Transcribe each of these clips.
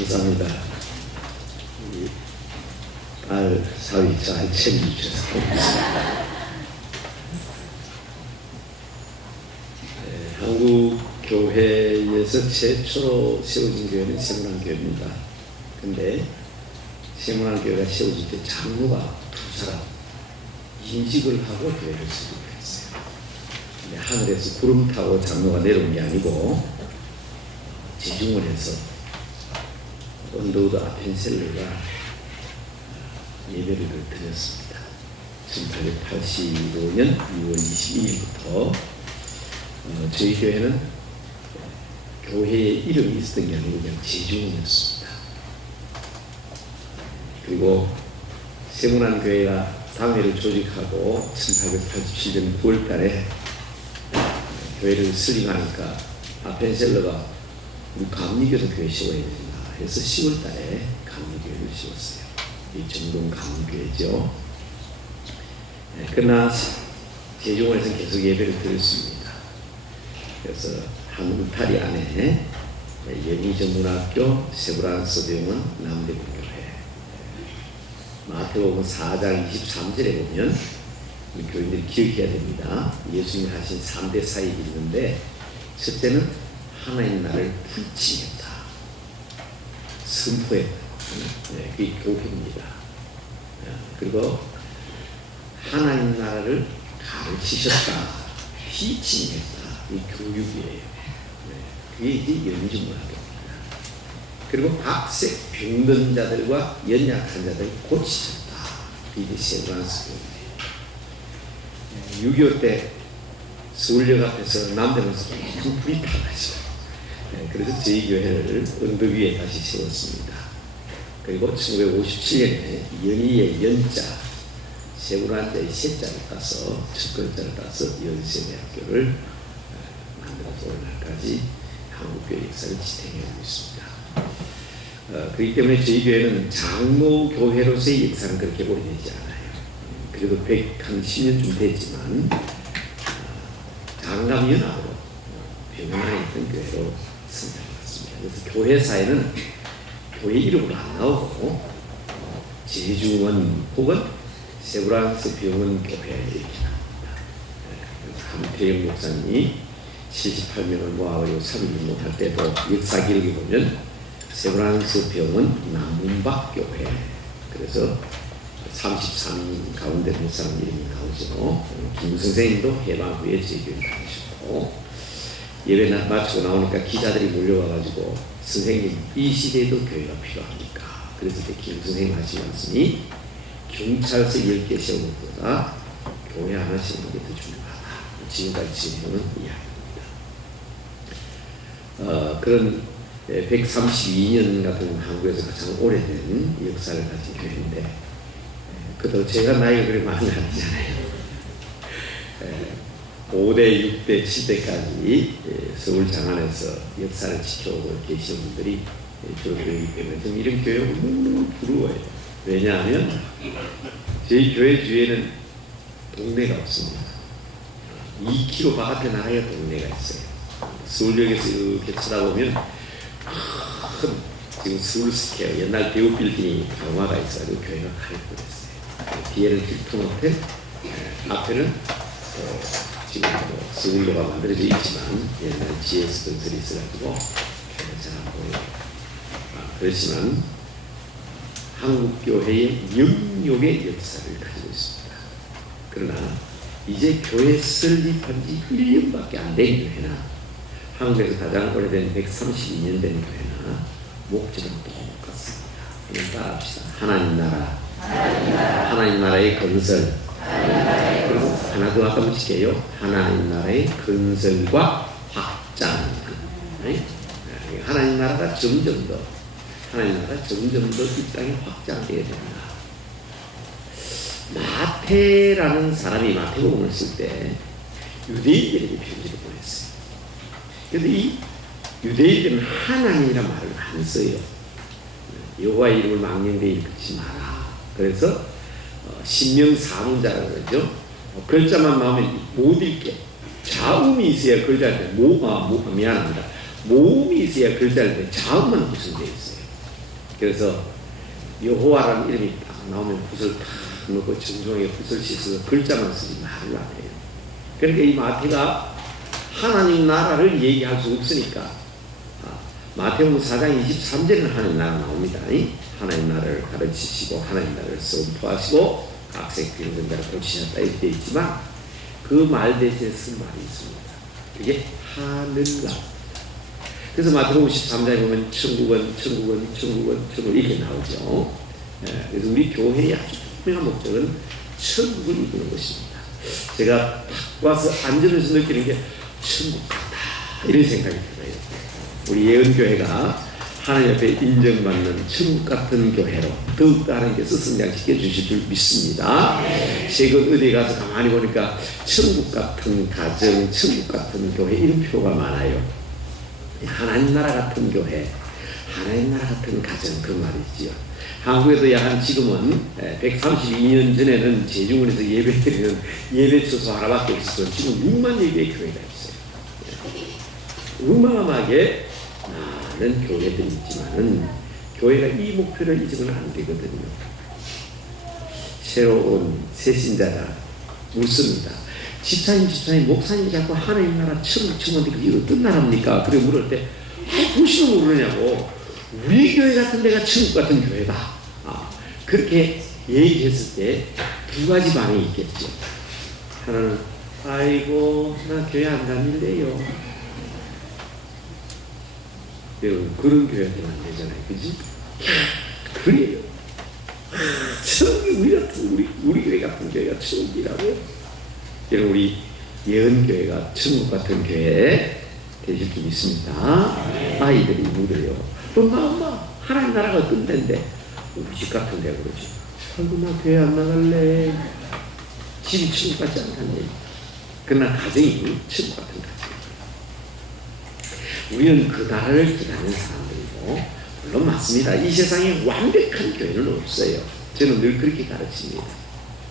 감사합니다. 딸 사위 잘 챙겨주셔서. 한국 교회에서 최초로 세워진 교회는 세문안교회입니다. 근데 세문안교회가 세워질 때 장로가 두 사람 임직을 하고 교회를 설립했어요. 하늘에서 구름 타고 장로가 내려온 게 아니고 지중원에서 언더우드 아펜셀러가 예배를 드렸습니다. 1885년 2월 22일부터 저희 교회는 교회에 이름이 있었던 게 아니고 그냥 지중원이었습니다. 그리고 세문안교회가 당회를 조직하고 1887년 9월 달에 교회를 설립하니까 아펜셀러가 우리 감리교도 교회 세워야 된다 해서 10월 달에 감리교회를 세웠어요. 이 정동 감리교회죠. 그러나 제중원에서는 계속 예배를 드렸습니다. 그래서 한 울타리 안에 연희전문학교, 세브란스대원, 남대문교회, 마태복음 4장 23절에 보면 우리 교인들이 기억해야 됩니다. 예수님이 하신 3대 사역이 있는데 첫째는 하나님 나라를 풀치했다, 선포했다. 그게 교회입니다. 그리고 하나님 나라를 가르치셨다, 티칭했다. 이 교육이에요. 그게 이제 연희전문학교입니다. 그리고 각색 병든 자들과 연약한 자들을 고치셨다. 그게 세브란스 교회예요. 6.25 때 서울역 앞에서 남대문에서 큰 불이 타가지고 그래서 저희 교회를 언덕 위에 다시 세웠습니다. 그리고 1957년에 연희의 연자, 세브란자의 세자를 따서 첫 글자를 따서 연세대학교를 만들어서 오늘날까지 한국교회 역사를 지탱해오고 있습니다. 그렇기 때문에 저희 교회는 장로교회로서의 역사는 그렇게 오래되지 않아요. 그래도 110년쯤 됐지만 장감연합으로 병원에 있던 교회로 선정받았습니다. 그래서 교회사에는 교회 이름으로 안 나오고 제중원 혹은 세브란스 병원 교회 이렇게 나옵니다. 함태영 목사님이 78명을 모아가지고 3일 못할 때도 역사 기록에 보면 세브란스 병원 남문박 교회, 그래서 33인 가운데 목사님 이름이 나오죠. 김 선생님도 해방 후에 저희 교회를 다니셨고, 예배 마치고 나오니까 기자들이 몰려와가지고 선생님 이 시대에도 교회가 필요합니까? 그래서 김 선생님 하신 말씀이 경찰서 10개 세우는 것보다 교회 하나 세우는 게 더 중요하다. 지금까지 진행하는 이야기입니다. 그런 132년 같은 한국에서 가장 오래된 역사를 가진 교회인데, 그래도 제가 나이가 그렇게 많이 아니잖아요. 5대, 6대, 7대까지 서울 장안에서 역사를 지켜오고 계신 분들이 주로 교회이기 때문에 좀 이런 교회 너무 부러워요. 왜냐하면 저희 교회 주위에는 동네가 없습니다. 2km 바깥에 나가야 동네가 있어요. 서울역에서 이렇게 쳐다보면 큰 지금 서울스퀘어 옛날 대우 빌딩이 강화가 있어가지고 교회가 가입고 있어요. 뒤에는 힐튼 호텔, 앞에는 지금 서울로가 만들어져 있지만 옛날 GS 건설이 있어가지고 잘 안 보여요. 그렇지만 한국교회의 영육의 역사를 가지고 있습니다. 그러나 이제 교회 설립한 지 1년밖에 안 된 교회나 한국에서 가장 오래된 132년 된 교회나 목적은 똑같습니다. 그럼 따라합시다. 하나님 나라, 하나님 나라의 건설, 그리고 하나 더 아까 붙일게요. 하나님 나라의 건설과 확장. 하나님 나라가 점점 더 이 땅에 확장되어야 됩니다. 마태라는 사람이 마태복음을 쓸 때 유대인들에게 편지를 보냈어요. 그런데 이 유대인들은 하나님이란 말을 안 써요. 여호와의 이름을 망령되이 읽지 마라. 그래서 신명사문자라고 그러죠. 글자만 나오면 못 읽게. 자음이 있어야 글자를 때, 미안합니다. 모음이 있어야 글자를 때 자음만 구성되어 있어요. 그래서 여호와라는 이름이 딱 나오면 붓을 탁 넣고 정중하게 붓을 씻어서 글자만 쓰지 말을 안 해요. 그러니까 이 마태가 하나님 나라를 얘기할 수 없으니까 마태복음 4장 23절에는 하나님 나라 나옵니다. 하나님 나라를 가르치시고 하나님 나라를 선포하시고 각색 비롯된 자를 고치셨다 이렇게 되어 있지만 그 말 대신에 쓴 말이 있습니다. 그게 하늘나라. 그래서 마태복음 13장에 보면 천국은 이렇게 나오죠. 그래서 우리 교회의 아주 분명한 목적은 천국을 이루는 것입니다. 제가 딱 와서 앉으면서 느끼는 게 천국 같다 이런 생각이 들어요. 우리 예언교회가 하나님 앞에 인정받는 천국 같은 교회로 더욱더 하나님께서 성장시켜 주실 줄 믿습니다. 최근 어디에 가서 가만히 보니까 천국 같은 가정, 천국 같은 교회 이름표가 많아요. 하나님 나라 같은 교회, 하나님 나라 같은 가정, 그 말이지요. 한국에도 약 지금은 132년 전에는 제중원에서 예배드리는 예배 처소 하나밖에 없었고 지금 6만 예배의 교회가 있어요. 어마어마하게 많은 교회들이 있지만은 교회가 이 목표를 잊으면 안 되거든요. 새로운 새신자가 묻습니다. 집사님, 목사님 자꾸 하나님 나라 천국천국인데 그게 어떤 나라입니까? 그래 물을 때 보시면 모르냐고. 우리 교회 같은 데가 천국 같은 교회다. 그렇게 얘기했을 때 두 가지 반응이 있겠죠. 하나는 아이고 나 교회 안 다닐래요. 여러분 그런 교회들은 안 되잖아요. 그지? 그래요. 천국이 우리 교회 같은 교회가 천국이라고요. 여러분 우리 예언교회가 천국 같은 교회 되실 줄 믿습니다. 아이들이 물어요. 엄마 하나님 나라가 어떤 데인데? 우리 집 같은 데 그러지. 아이고 나 교회 안 나갈래. 집이 천국 같지 않다니. 그러나 가정이 천국 같은 가정. 우리는 그 나라를 기다리는 사람들이고 물론 맞습니다. 이 세상에 완벽한 교회는 없어요. 저는 늘 그렇게 가르칩니다.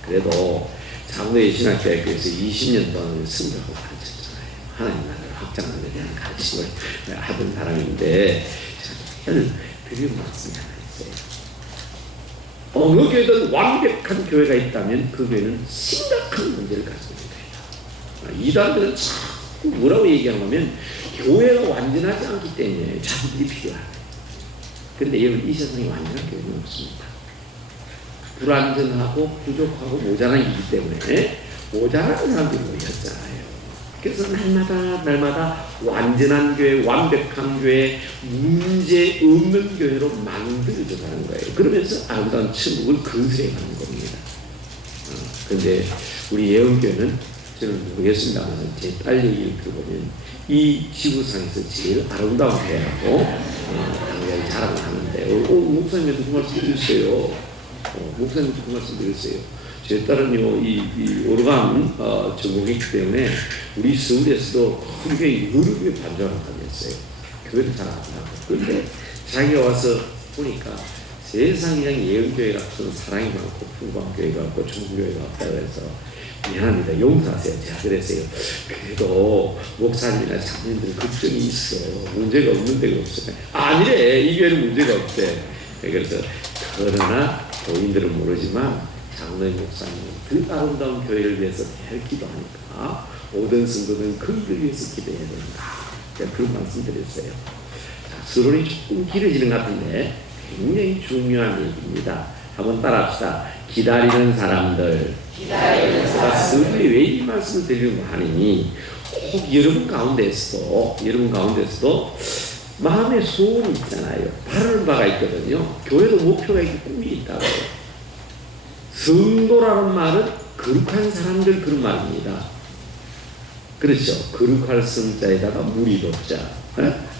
그래도 장로의 신학교에서 20년 동안 선교하고 가르쳤잖아요. 하나님 나라를 확장하는 데 대한 가르침을 하던 사람인데 저는 드리는 말씀이 하나 있어요. 어느 교회든 완벽한 교회가 있다면 그 교회는 심각한 문제를 가지고 있는 거예요. 이단들은 자꾸 뭐라고 얘기하냐면 교회가 완전하지 않기 때문에 자기들이 필요하다. 그런데 여러분 이 세상에 완전한 교회는 없습니다. 불완전하고 부족하고 모자란 이기 때문에 모자란 사람들이 모였잖아요. 그래서 날마다 완전한 교회, 완벽한 교회, 문제 없는 교회로 만들어져 가는 거예요. 그러면서 아름다운 천국을 건설해 가는 겁니다. 그런데 우리 예언교회는 저는 모르겠습니다만 제 딸 얘기를 들어보면 이 지구상에서 제일 아름다운 교회라고 당연히 자랑을 하는데 목사님도 그 말씀 드렸어요. 목사님도 그 말씀 드렸어요. 제 딸은요 이 오르간 전공했기 때문에 우리 서울에서도 크게 여러 교회 반장을 다녔어요. 교회도 잘 안 가고. 그런데 자기가 와서 보니까 세상이랑 예언교회 같은 사랑이 많고 풍부한 교회가 없고 천국교회가 없다고 해서 미안합니다. 용서하세요. 제가 그랬어요. 그래도 목사님이나 장로님들 걱정이 있어. 문제가 없는 데가 없어요. 아니래. 이 교회는 문제가 없대. 그래서 그러나 교인들은 모르지만 장로님 목사님은 그 아름다운 교회를 위해서 늘 기도하니까 모든 성도는 그를 위해서 기도해야 된다. 제가 그런 말씀 드렸어요. 서론이 조금 길어지는 것 같은데 굉장히 중요한 얘기입니다. 한번 따라합시다. 기다리는 사람들. 제가 서두에 왜 이 말씀을 드리는 거 하니 혹 여러분 가운데서도 마음의 소원이 있잖아요. 바라는 바가 있거든요. 교회도 목표가 있고 꿈이 있다고요. 성도라는 말은 거룩한 사람들 그런 말입니다. 그렇죠. 거룩할 성자에다가 무리도자.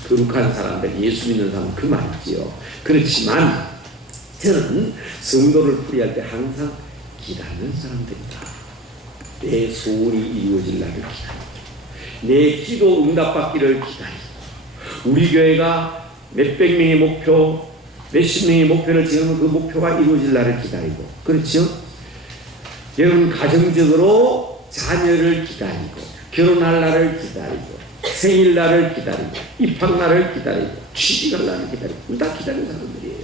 거룩한 사람들, 예수 믿는 사람 그 말이지요. 그렇지만 저는 성도를 풀이할 때 항상 기다리는 사람들이다. 내 소원이 이루어질 날을 기다리고 내 기도 응답받기를 기다리고 우리 교회가 몇백 명의 목표, 몇십 명의 목표를 지으면 그 목표가 이루어질 날을 기다리고 그렇죠? 여러분 가정적으로 자녀를 기다리고 결혼할 날을 기다리고 생일날을 기다리고 입학날을 기다리고 취직할 날을 기다리고 다 기다리는 사람들이에요.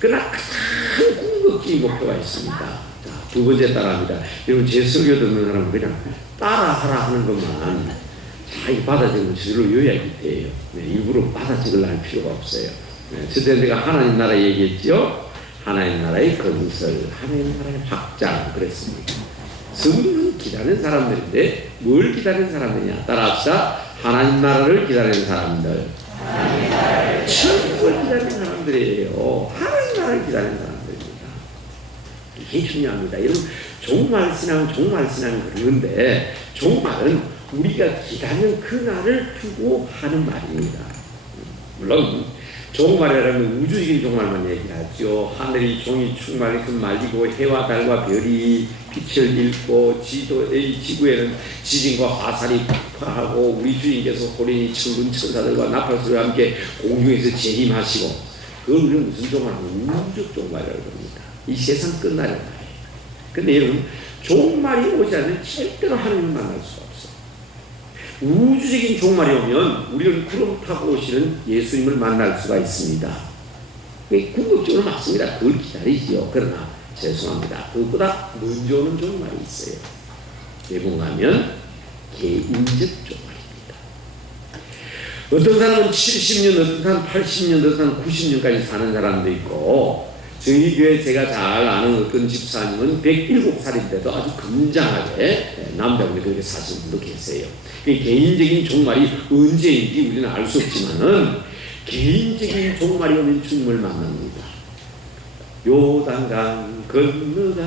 그러나 가장 궁극적인 목표가 있습니다. 자, 두 번째 따라합니다. 여러분 제 설교 듣는 사람은 그냥 따라하라 하는 것만 자기 받아들이면 저절로 요약이 돼요. 네, 일부러 받아적으려 할 필요가 없어요. 네, 첫째 내가 하나님 나라 얘기했죠. 하나님 나라의 건설, 하나님 나라의 확장 그랬습니다. 성경은 기다리는 사람들인데 뭘 기다리는 사람들이냐? 따라합시다. 하나님 나라를 기다리는 사람들. 천국을 기다리는 사람들이에요. 하나님 나라를 기다리는 사람들입니다. 이게 중요합니다. 여러분 종말 신앙은 그러는데 종말은 우리가 기다리는 그 날을 두고 하는 말입니다. 물론 종말이라면 우주적인 종말만 얘기하죠. 하늘이 종이 충만히 말리고 해와 달과 별이 빛을 잃고 지구에는 지진과 화산이 폭파하고 우리 주인께서 호련히 천군 천사들과 나팔소리와 함께 공중에서 재림하시고 그걸 우리는 무슨 종말이냐면 우주적 종말이라고 합니다. 이 세상 끝나는 날이에요. 근데 여러분 종말이 오지 않으면 절대로 하나님을 만날 수가 없어요. 우주적인 종말이 오면 우리는 구름 타고 오시는 예수님을 만날 수가 있습니다. 궁극적으로 맞습니다. 그걸 기다리지요. 그러나 죄송합니다. 그것보다 먼저 오는 종말이 있어요. 뭔가하면 개인적 종말입니다. 어떤 사람은 70년, 어떤 사람은 80년, 어떤 사람은 90년까지 사는 사람도 있고 저희 교회 제가 잘 아는 어떤 집사님은 107살인데도 아주 건장하게 남자분이 그렇게 사시는 분도 계세요. 개인적인 종말이 언제인지 우리는 알 수 없지만은 개인적인 종말이 오면 주님을 만납니다. 요단강 건너가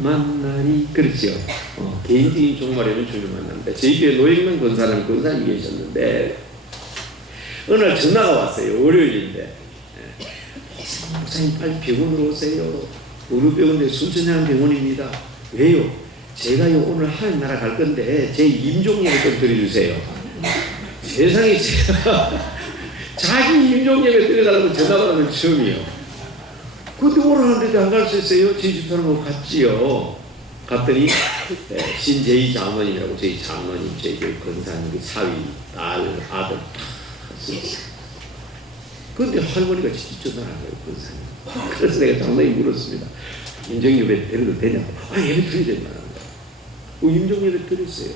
만나리 그렇죠. 개인적인 종말이 오면 주님을 만납니다. 저희 교회 노영명 권사님이 계셨는데 어느 날 전화가 왔어요. 월요일인데 목사님 빨리 병원으로 오세요. 어느 병원인데 순천향 병원입니다. 왜요? 제가요 오늘 하나님 나라 갈 건데 제 임종예배 좀 드려주세요. 세상에 제가 자기 임종예배 드려달라고 전화 받은 건 처음이에요. 근데 오라는데 안 갈 수 있어요? 제 집사람하고 갔지요. 갔더니 신재희 장모님이라고 저희 장모님 저희 교회 권사님 사위 딸 아들 다 갔어요. 그런데 할머니가 직접 전화를 한 거예요, 권사님. 그래서 내가 장로에 물었습니다. 임종예배 드려도 되냐고. 예배 드려야 된다는 거예요. 임종예배 드렸어요.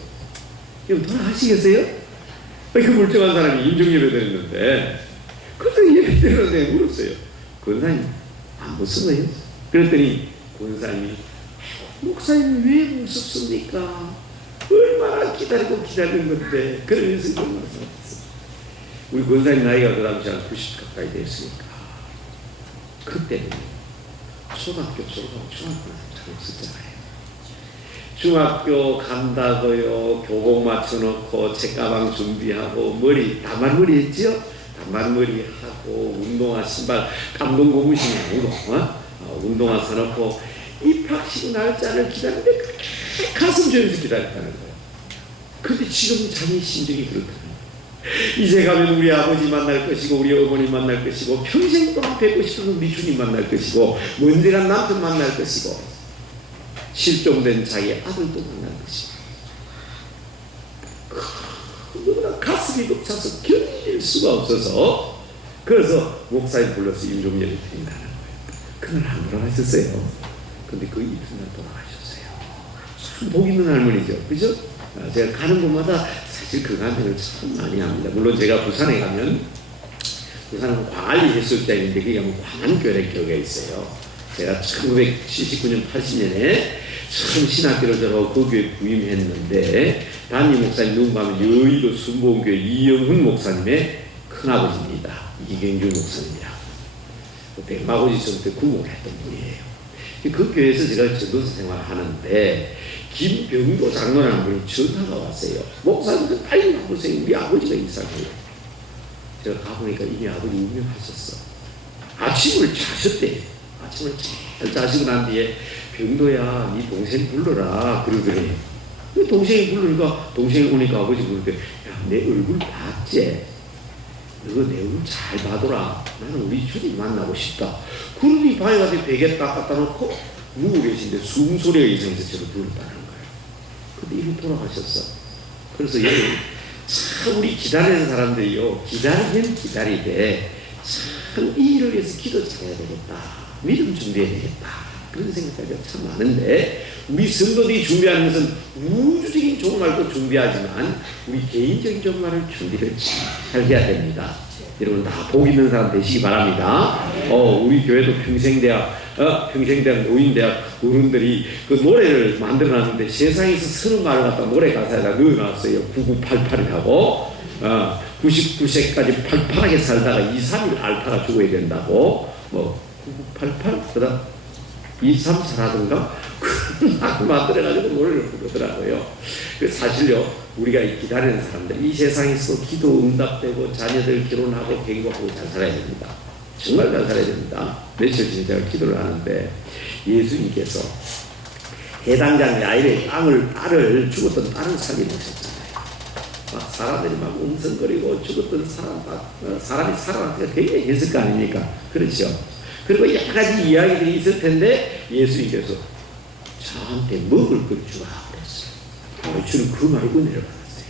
그럼 돌아가시겠어요? 그 멀쩡한 사람이 임종예배 드렸는데, 그래서 예배 드렸는데 물었어요. 권사님, 안 무서워요? 그랬더니 권사님이, 목사님 왜 무섭습니까? 얼마나 기다리는 건데, 그러면서 이런 말씀하셨어요. 우리 권사님 나이가 그 당시 한 90 가까이 됐으니까 그때는 초등학교 졸업하고 중학교 잘 없었잖아요. 중학교 간다고요 교복 맞춰놓고 책가방 준비하고 머리 단발머리 했죠? 단발머리 하고 운동화 신발 감동 고무신이 아니고 운동화 사놓고 입학식 날짜를 기다리는데 가슴 졸여서 기다렸다는 거예요. 그런데 지금 자기 심정이 그렇다는 거예요. 이제 가면 우리 아버지 만날 것이고 우리 어머니 만날 것이고 평생 동안 뵙고 싶은 우리 주님 만날 것이고 먼저 간 남편 만날 것이고 실종된 자기 아들도 만날 것이고 너무나 가슴이 벅차서 견딜 수가 없어서 그래서 목사님 불러서 임종예배 드린다는 거예요. 그날 안 돌아가셨어요. 근데 그 이튿날 돌아가셨어요. 참 복 있는 할머니죠. 그죠? 제가 가는 곳마다 사실 그 감정을 참 많이 합니다. 물론 제가 부산에 가면 부산은 광안리 해수욕장인데 그게 광안교회교가 있어요. 제가 1979년 80년에 처음 신학교를 들어가고 그 교회 부임했는데 담임 목사님 누군가 하면 여의도 순복음교회 이영훈 목사님의 큰아버지입니다. 이경규 목사님이라고. 백마고지 전때 구목을 했던 분이에요. 그 교회에서 제가 전도사 생활을 하는데 김병도 장로라는 분이 전화가 왔어요. 목사님 빨리 와보세요. 우리 아버지가 이상해요. 제가 가보니까 이미 아버지 운명하셨어. 아침을 자셨대. 아침을 잘 자시고 난 뒤에 병도야 네 동생 불러라 그러더니 동생이 부르니까 동생이 오니까 아버지 부르는데 야, 내 얼굴 봤지? 너 내 얼굴 잘 봐둬라. 나는 우리 주님 만나고 싶다. 그러니 방에 가서 베개 딱 갖다 놓고 누워 계신데 숨소리가 이상해서 저를 불렀다는 거예요. 근데 이미 돌아가셨어. 그래서 여러분 참 우리 기다리는 사람들이요 기다리면 기다리되 참 이 일을 위해서 기도 잘해야 되겠다. 믿음 준비해야 되겠다. 그런 생각이 참 많은데 우리 성도들이 준비하는 것은 우주적인 종말도 준비하지만 우리 개인적인 종말을 준비를 잘 해야 됩니다. 여러분 다 복 있는 사람 되시기 바랍니다. 우리 교회도 평생대학 노인대학 어른들이 그 노래를 만들어놨는데 세상에서 서는 말을 갖다 노래 가사에다 넣어놨어요. 9988이라고 99세까지 팔팔하게 살다가 2, 3일 앓다가 죽어야 된다고 9988 그다음 2, 3 살아든가 그런 말 만들어가지고 노래를 부르더라고요. 사실요 우리가 기다리는 사람들 이 세상에서 기도 응답되고 자녀들 결혼하고 경고하고 잘 살아야 됩니다. 정말 잘 살아야 됩니다. 며칠 전에 제가 기도를 하는데 예수님께서 해당장 야일의 딸을 죽었던 딸을 살려놓으셨잖아요. 막 사람들이 막 웅성거리고 죽었던 사람이 살아났으니까 굉장히 했을 거 아닙니까? 그렇죠? 그리고 여러 가지 이야기들이 있을 텐데 예수님께서 저한테 먹을 걸 주라 그랬어요. 주는 그 말을 은혜를 받았어요.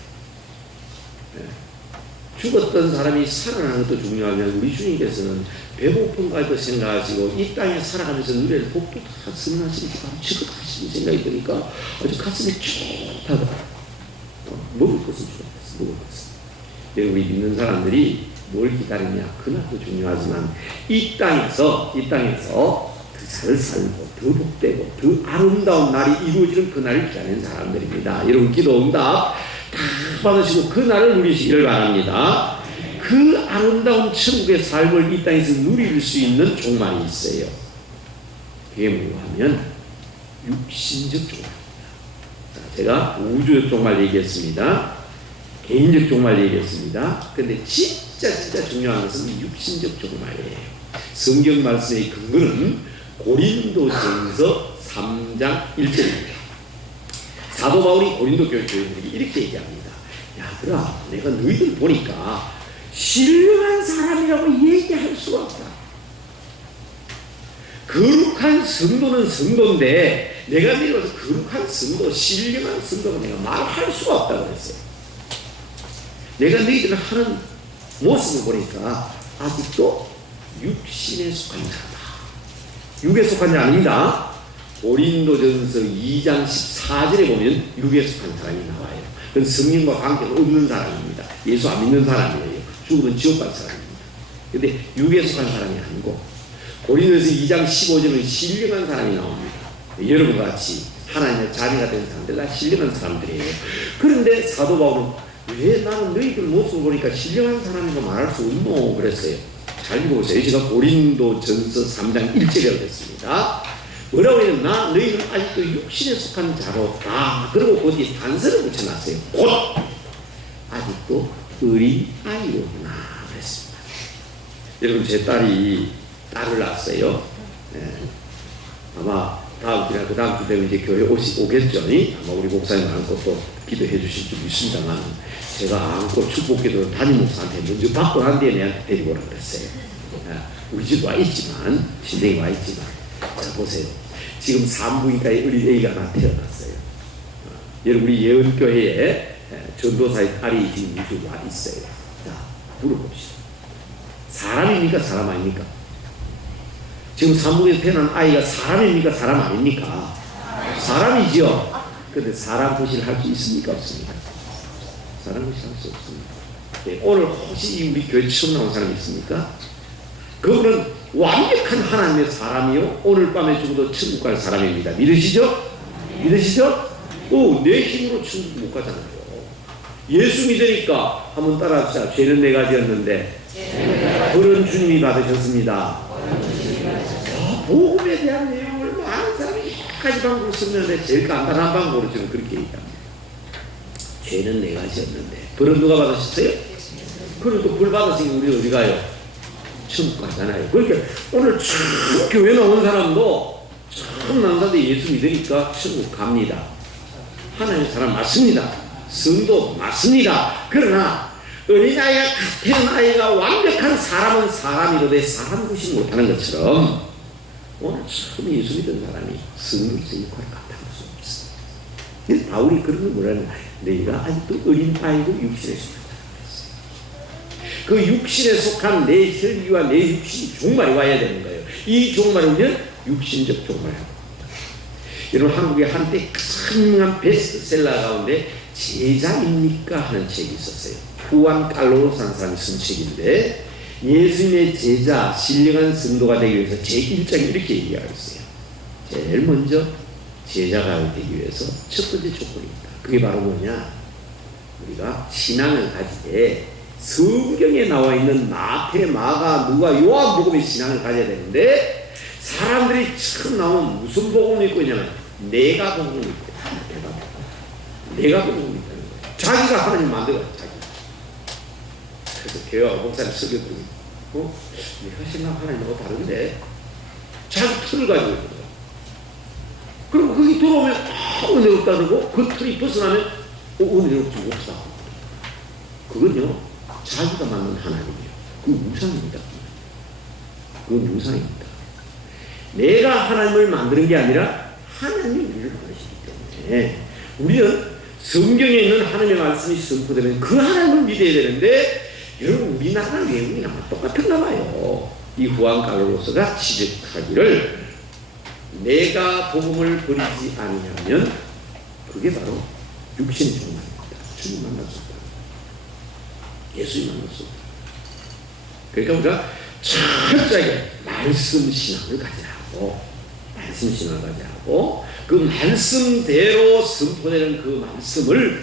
죽었던 사람이 살아나는 것도 중요하면 우리 주님께서는 배고픔까지도 생각하시고 이 땅에 살아가면서 누릴 복도 다 승하시니까 지긋하시는 생각이 드니까 아주 가슴이 쭉 먹을 것을 주었어요. 먹을 것을. 우리 믿는 사람들이 뭘 기다리냐 그날도 중요하지만 이 땅에서 더 잘 살고 더 복되고 더 아름다운 날이 이루어지는 그날을 기다리는 사람들입니다. 여러분 기도 응답 다 받으시고 그날을 누리시기를 바랍니다. 그 아름다운 천국의 삶을 이 땅에서 누릴 수 있는 종말이 있어요. 그게 뭐냐 하면 육신적 종말입니다. 제가 우주적 종말 얘기했습니다. 개인적 종말 얘기했습니다. 근데 진짜 중요한 것은 육신적 종말이에요. 성경 말씀의 근거는 고린도전서 3장 1절입니다. 사도 바울이 고린도 교인들에게 이렇게 얘기합니다. 야들아 내가 너희들 보니까 신령한 사람이라고 얘기할 수가 없다. 거룩한 성도는 성도인데 내가 내려와서 거룩한 성도, 신령한 성도가 내가 말할 수가 없다고 그랬어요. 내가 너희들을 하는 모습을 보니까 아직도 육신에 속한 자다. 육에 속한 자 아닙니다. 고린도전서 2장 14절에 보면 육에 속한 사람이 나와요. 그건 성령과 관계가 없는 사람입니다. 예수 안 믿는 사람이에요. 죽으면 지옥 갈 사람입니다. 근데 육에 속한 사람이 아니고 고린도전서 2장 15절은 신령한 사람이 나옵니다. 여러분과 같이 하나님의 자비가 된 사람들 다 신령한 사람들이에요. 그런데 사도 바울은 왜 나는 너희들 모습을 보니까 신령한 사람이라고 말할 수 없노 그랬어요. 잘 읽어보세요. 제가 고린도전서 3장 1절이라고 했습니다. 뭐라고 해요? 너희는 아직도 육신에 속한 자로다. 그리고 거기에 단서를 붙여놨어요. 곧 아직도 어린 아이로구나 그랬습니다. 여러분 제 딸이 딸을 낳았어요. 아마 다음 주나 그 다음 주 되면 이제 교회 오겠죠. 아마 우리 목사님 안고 또 기도해 주실 줄 믿습니다만 제가 안고 축복 기도를 담임 목사한테 먼저 받고 난 뒤에 내한테 데리고 오라고 그랬어요. 우리 집 와 있지만 신랑이 와 있지만 자 보세요. 지금 산부인과에 어린 애가 하나 태어났어요. 여러분 우리 예언교회에 전도사의 딸이 지금 우주 와 있어요. 자 물어봅시다. 사람입니까? 사람 아닙니까? 지금 산부인과에 태어난 아이가 사람입니까? 사람 아닙니까? 사람이지요. 근데 사람 것을 할 수 있습니까? 없습니까? 사람 것을 할 수 없습니다. 네, 오늘 혹시 우리 교회 처음 나온 사람이 있습니까? 그분은 완벽한 하나님의 사람이요. 오늘 밤에 죽어도 천국 갈 사람입니다. 믿으시죠? 믿으시죠? 내 힘으로 천국 못 가잖아요. 예수 믿으니까 한번 따라합시다. 죄는 내가 지었는데 벌은 주님이 받으셨습니다. 복음에 대한 내용을 많은 사람이 여기까지 방법을 쓰는데 제일 간단한 방법으로 저는 그렇게 얘기합니다. 죄는 내가 지었는데 벌은 누가 받으셨어요? 그리고 또 벌 받으시니 우리 어디 가요? 천국 가잖아요. 그러니까 오늘 처음 교회 나온 사람도 처음 나온 사람도 예수 믿으니까 천국 갑니다. 하나님의 사람 맞습니다. 성도 맞습니다. 그러나 어린아이가 태어난 아이가 완벽한 사람은 사람이로되 사람 구시 못하는 것처럼 오늘 처음 예수 믿은 사람이 성도로서의 역할을 감당할 수 없어요. 그래서 바울이 그런 걸 뭐라는 너희가 아직도 어린아이고 육신에 속한다. 그 육신에 속한 내 혈기와 내 육신이 종말이 와야 되는 거예요. 이 종말을 우리는 육신적 종말이라고 합니다. 여러분, 한국에 한때 가장 유명한 베스트셀러 가운데 제자입니까? 하는 책이 있었어요. 후안 칼로로라는 사람이 쓴 책인데, 예수님의 제자, 신령한 성도가 되기 위해서 제1장이 이렇게 얘기하고 있어요. 제일 먼저 제자가 되기 위해서 첫 번째 조건입니다. 그게 바로 뭐냐? 우리가 신앙을 가지되 성경에 나와 있는 마태, 마가, 누가, 요한복음의 신앙을 가져야 되는데, 사람들이 처음 나오면 무슨 복음을 믿고 있냐면 내가 복음을 믿고 있다. 내가 복음을 믿다는 거예요. 자기가 하나님 만들어요. 자기. 그래서 교회와 목사님 쓰거든요. 내가 생각 하나님하고 다른데 자기 틀을 가지고 있거든요. 그리고 거기 들어오면 은혜롭다 그러고 그 틀이 벗어나면 은혜롭지 못하다. 그건요, 자기가 만든 하나님이에요. 그건 우상입니다. 그건 우상입니다. 내가 하나님을 만드는 게 아니라 하나님이 우리를 만드시기 때문에 우리는 성경에 있는 하나님의 말씀이 선포되면 그 하나님을 믿어야 되는데, 여러분, 우리나라 외국이랑 똑같은가 봐요. 이 후안 칼로로스가 지적하기를, 내가 복음을 버리지 않으면 그게 바로 육신의 종말입니다. 주님 만날 수 없다. 예수님 만날 수 없다. 그러니까 우리가 철저하게 말씀 신앙을 가지라고, 말씀 신앙을 가지라고, 그 말씀대로 선포되는 그 말씀을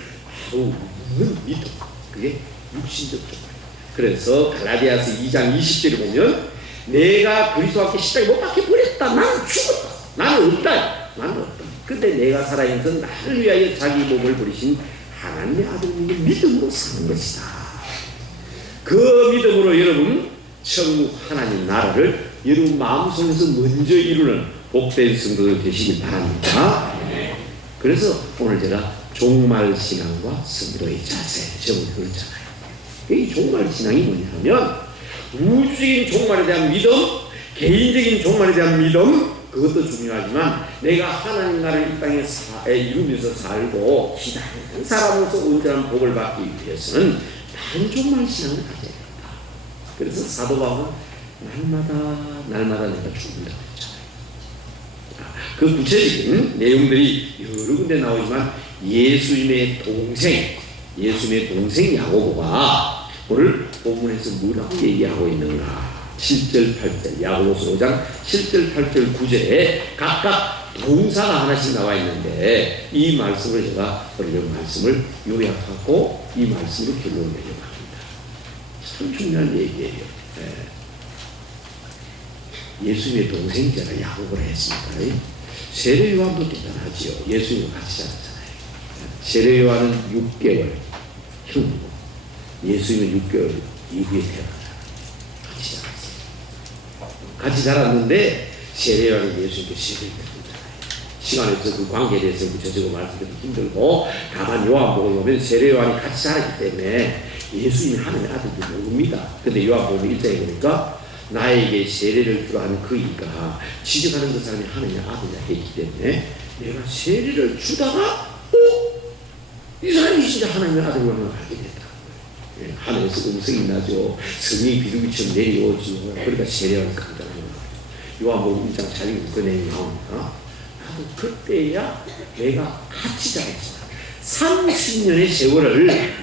바로 믿는 믿음, 그게 육신적 종말입니다. 그래서 갈라디아서 2장 20절을 보면, 내가 그리스도와 함께 십자가에 못 박혀 버렸다. 나는 죽었다. 나는 없다. 나는 없다. 근데 내가 살아있는 나를 위하여 자기 몸을 버리신 하나님의 아들을 믿음으로 사는 것이다. 그 믿음으로 여러분, 천국 하나님 나라를 여러분 마음속에서 먼저 이루는 복된 성도들 되시길 바랍니다. 그래서 오늘 제가 종말신앙과 성도의 자세, 제목이 그렇잖아요. 이 종말신앙이 뭐냐면, 우주적인 종말에 대한 믿음, 개인적인 종말에 대한 믿음, 그것도 중요하지만 내가 하나님 나라를 이 땅에 이루면서 살고 기다리는 사람으로서 온전한 복을 받기 위해서는 다른 종말신앙을 가져야 된다. 그래서 사도 바울은 날마다 내가 죽는다고 했잖아요. 그 구체적인 내용들이 여러 군데 나오지만, 예수님의 동생 야고보가 오늘 본문에서 뭐라고 얘기하고 있는가? 7절, 8절, 야고보서 5장 7절, 8절, 9절에 각각 동사가 하나씩 나와 있는데, 이 말씀을 제가 오늘 말씀을 요약하고 이 말씀으로 결론을 내려고 합니다. 참 중요한 얘기예요. 예수님의 동생 제가 야고보를 했습니다. 세례 요한도 대단하지요. 예수님과 같이 자랐잖아요. 세례 요한은 6개월 형이고, 예수님은 6개월 이후에 태어났잖아요. 같이 자랐는데 세례 요한은 예수님께 세례를 받았잖아요. 시간에서 그 관계에 대해서 구체적으로 말씀드리기 힘들고, 다만 요한복음을 보면 세례 요한이 같이 자랐기 때문에 예수님이 하나님의 아들도 모릅니다. 근데 요한복음 1장에 보니까 나에게 세례를 주라 하는 그 이가 지적하는 그 사람이 하나님의 아들이라 했기 때문에, 내가 세례를 주다가 이 사람이 진짜 하나님의 아들이라는 걸 알게 됐다. 하늘에서 음성이 나죠. 성이 비둘기처럼 내려오죠. 그러니까 세례를 간다는 거예요. 요한복음 1장 차리고 그 내용이 나옵니다. 나도 그때야 내가 같이 자랐지만 30년의 세월을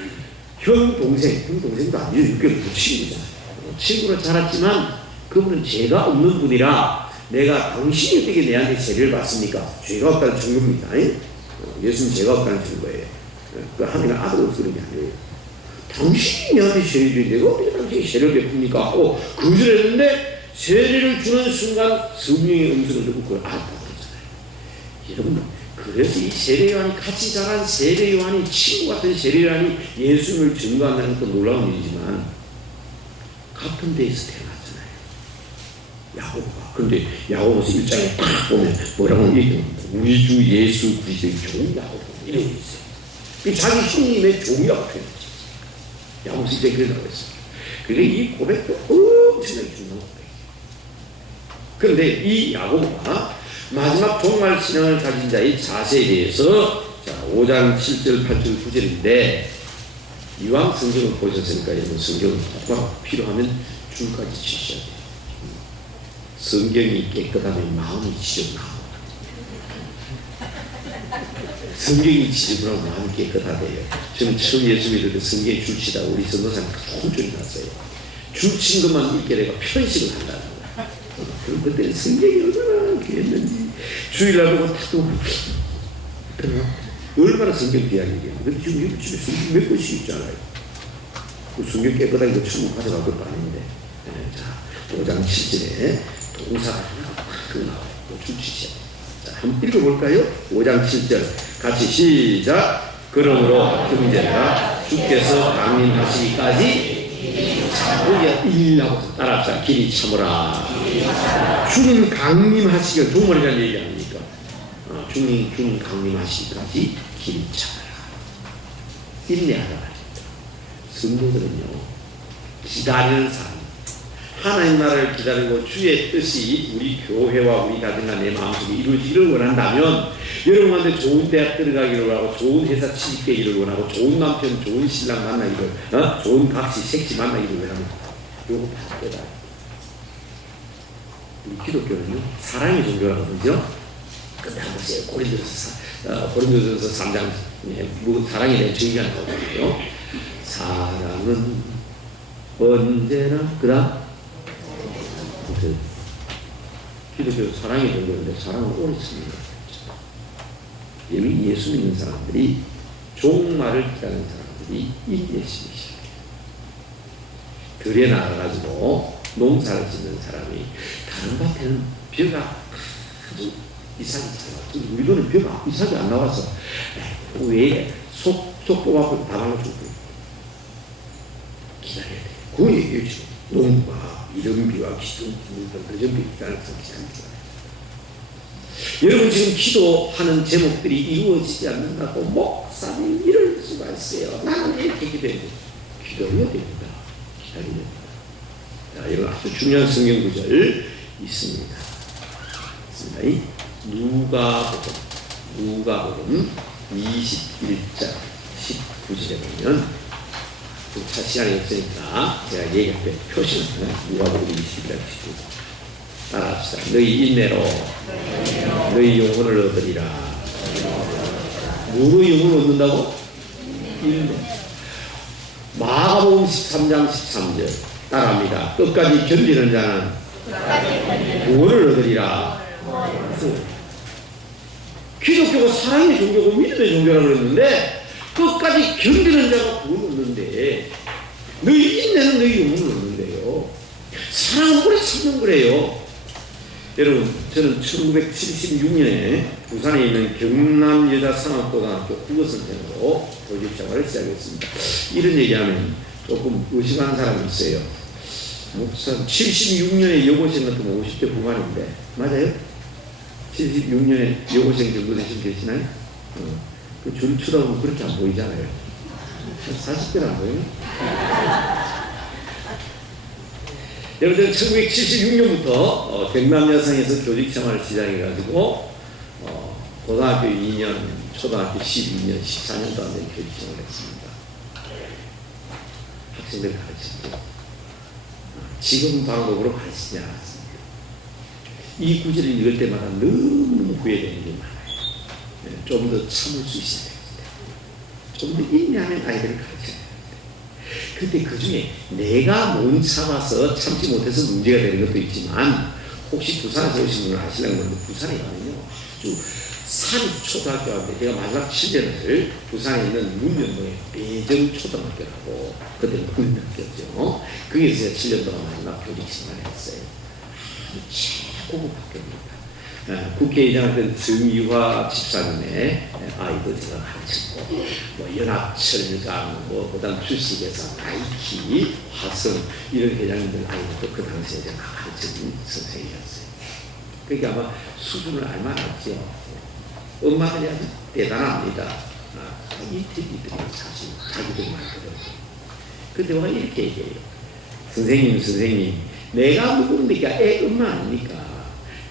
동생도 아니에요. 6개월 친구잖아요. 친구로 자랐지만 그분은 죄가 없는 분이라, 내가 당신이 어떻게 내한테 세례를 받습니까? 죄가 없다는 증거입니다. 예수님 죄가 없다는 증거예요. 그 하나님의 아들로서 그런 게 아니에요. 당신이 내한테 세례를 내가 어떻게 당신이 세례를 베풉니까? 하고 거절했는데, 세례를 주는 순간 성령의 음성을 듣고 그걸 알았다고 했잖아요. 여러분, 그래서 이 세례 요한이 같이 자란 세례 요한이, 친구 같은 세례 요한이 예수님을 증거한다는 것도 놀라운 일이지만, 같은 데에서 태어났잖아요. 야고보가. 그런데 야고보서 1장에 딱 보면 뭐라고 얘기합니다. 우리 주 예수 그리스도의 종 야고보 이런 게 있어요. 자기 형님의 종이라고 표현했죠. 야고보서 1장에 그래 나와 있어요. 그러니까 이 고백도 엄청나게 중요한 고백이에요. 그런데 이 야고보가 마지막 종말 신앙을 가진 자의 자세에 대해서, 자, 5장 7절, 8절, 9절인데, 이왕 성경을 보셨으니까 여러분 성경을 똑바로 필요하면 줄까지 치셔야 돼요. 성경이 깨끗하면 마음이 지저분하고, 성경이 지저분하고 마음이 깨끗하대요. 저는 처음 예수 믿을 때 성경에 줄치다 우리 전도사님 혼쭐이 났어요. 줄친 것만 읽게 내가 편식을 한다는 거야. 그럼 그때는 성경이 얼마나 귀했는지 주일날 보고 탁도 얼마나 성경 귀하게 얘기했는데, 근데 지금 여기 집에 성경 몇 권씩 있잖아요. 그 성경 깨끗하게 그 친구 가져갈 것도 아닌데. 자, 5장 7절에 동사가 하나가 팍 나와요. 줄치시야. 자, 한번 읽어볼까요? 5장 7절 같이 시작. 그러므로 형제들아, 주께서 강림하시기까지, 자, 거기에 일하고 따라합시다. 길이 참으라. 주님 강림하시기를 동물이라는 얘기 아닙니까? 주님 강림하시기까지 길이 참으라. 인내하라. 성도들은요, 기다리는 사람, 하나님 나라를 기다리고 주의 뜻이 우리 교회와 우리 가정과 내 마음속에 이루어지기를 원한다면, 여러분한테 좋은 대학 들어가기를 원하고, 좋은 회사 취직되기를 원하고, 좋은 남편, 좋은 신랑 만나기를, 좋은 각시, 색시 만나기를 원하면 이거 다 깨달아요. 우리 기독교는요, 사랑의 종교라거든요. 근데 한 번씩 고린도전서 3장, 뭐 사랑에 대한 정의가 나오거든요. 사랑은 언제나, 그다음 기독교 사랑의 종교인데 사랑은 오래 씁니다. 여기 예수 믿는 사람들이, 종말을 기다리는 사람들이 인내심이 시작해요. 들에 나가가지고 농사를 짓는 사람이 다른 밭에는 벼가 아주 이삭이 잘 나와. 우리도는 벼가 이삭이 안 나와서 왜 속 뽑아서 다 발라주고 기다려야 돼. 그 얘기죠. 농부가 이런 비와 기둥, 그런 비 기다려서 기다립니다. 여러분 지금 기도하는 제목들이 이루어지지 않는다고 목사님 이럴 수가 있어요. 나는 이렇게 기도해야 됩니다. 기다려야 됩니다. 자, 이런 아주 중요한 성경 구절 있습니다. 누가복음 21장 19절에 보면, 차 시간이 없으니까 제가 얘기할 때 표시는 누가복음 21장 19절 따라합시다. 너희 인내로 너희 영혼을 얻으리라. 뭐로 영혼을 얻는다고? 인내. 마가복음 13장 13절 따라합니다. 끝까지 견디는 자는 구원을 얻으리라. 기독교가 사랑의 종교고 믿음의 종교라고 그랬는데, 끝까지 견디는 자가 구원을 얻는데, 너희 인내는 너희 영혼을 얻는데요. 사랑은 오래 참는 거래요. 여러분, 저는 1976년에 부산에 있는 경남여자산업고등학교 국어선생으로 교직생활을 시작했습니다. 이런 얘기하면 조금 의심하는 사람이 있어요. 목사 76년에 여고생 같으면 50대 후반인데 맞아요? 76년에 여고생 정도 되신 계시나요? 그 줄 쳐다보면 그렇게 안 보이잖아요. 40대는 안 보여요? 여러분, 1976년부터 경남여상에서 교직생활을 시작해가지고 고등학교 2년, 초등학교 12년, 14년 동안 교직생활을 했습니다. 학생들 가르치죠. 지금 방법으로 가르치지 않았습니다. 이 구절을 읽을 때마다 너무너무 후회되는 게 많아요. 좀 더 참을 수 있어야 됩니다. 좀 더 인내하면 아이들을 가르쳐야 됩니다. 근데 그 중에 내가 못 참아서 참지 못해서 문제가 되는 것도 있지만, 혹시 부산에서 오신 분을 아시려고 하는데, 부산에 가면요, 아주 산초등학교인데, 제가 마지막 7년을 부산에 있는 문현동에 배정초등학교라고, 그때는 국민학교였죠. 거기에서 제가 7년 동안 마지막 교직생활을 했어요. 최고급 학교입니다. 국회의장했던 정유화 집사님의 아이도 제가 가르쳤고, 연합철강, 그다음 주식회사, 나이키, 화성 이런 회장님들 아이들도 그 당시에 제가 가르친 선생님이었어요. 그러니까 아마 수준을 알만하죠. 엄마들이 아주 대단합니다. 이태리들이 사실 자기들 말대로. 근데 와 이렇게 얘기해요. 선생님, 내가 누굽니까? 애 엄마 아닙니까?